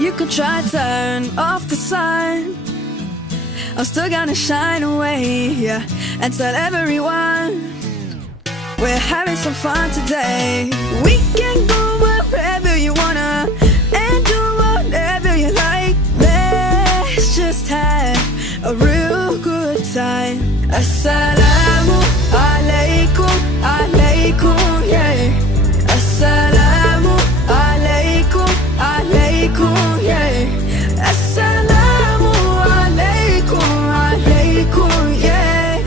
You could try turn off the sun, I'm still gonna shine away, yeah, and tell everyone we're having some fun today. We can go wherever you wanna and do whatever you like. Let's just have a real good time. Assalamu alaikum, alaikum, yeah. Assalamu alaikum, alaikum, yeah. Assalamu alaikum, alaikum, yeah.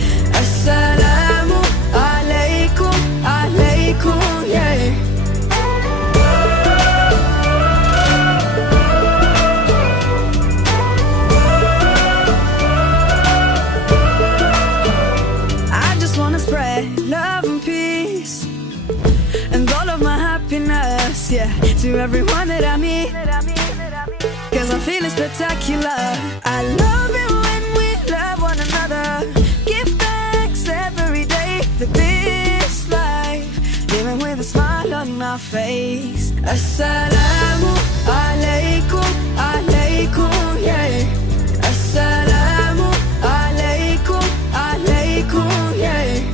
Assalamu alaikum, alaikum, yeah. I just wanna spread love and peace and all of my happiness, yeah, to everyone that I meet, 'cause I'm feeling spectacular. I love it when we love one another. Give thanks every day for this life, even with a smile on my face. Assalamu alaikum, alaikum, yeah. Assalamu alaikum, alaikum, yeah.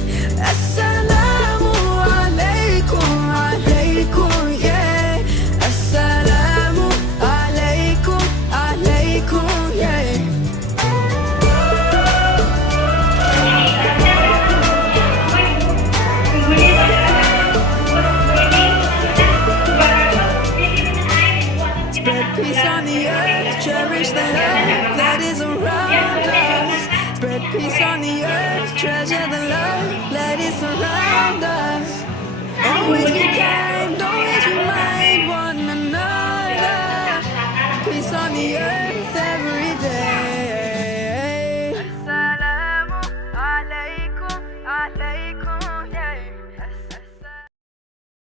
Assalamu alaikum, alaikum, yeah. Assalamu alaikum, alaikum, yeah. Spread peace on the earth, cherish the love that is around us. Spread peace on the earth, treasure the love that is around us. Always be kind,